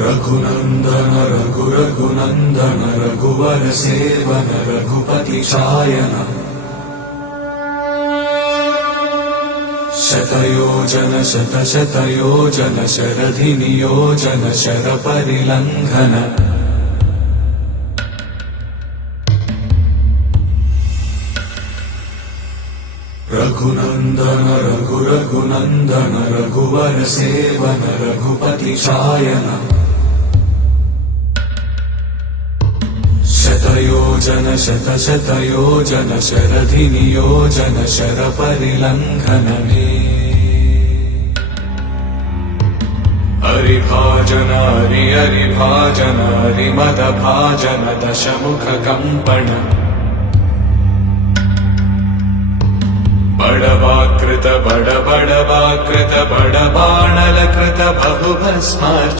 रघुनन्दन रघुनन्दन रघुवर seven Raghupati Shayan शतयोजन शतशतयोजन शरधि नियोजन शरपरिलङ्घन रघुनन्दन रघुनन्दन रघुवर seven Raghupati Shayan शतयोजन शतशतयोजन शरधि नियोजन शरपरिलङ्घन हरिभाजन हरिभाजन हरिमदभाजन दशमुख कंपन बड़वाकृत बड़वाकृत बड़बाणलकृत बहुभस्मार्चन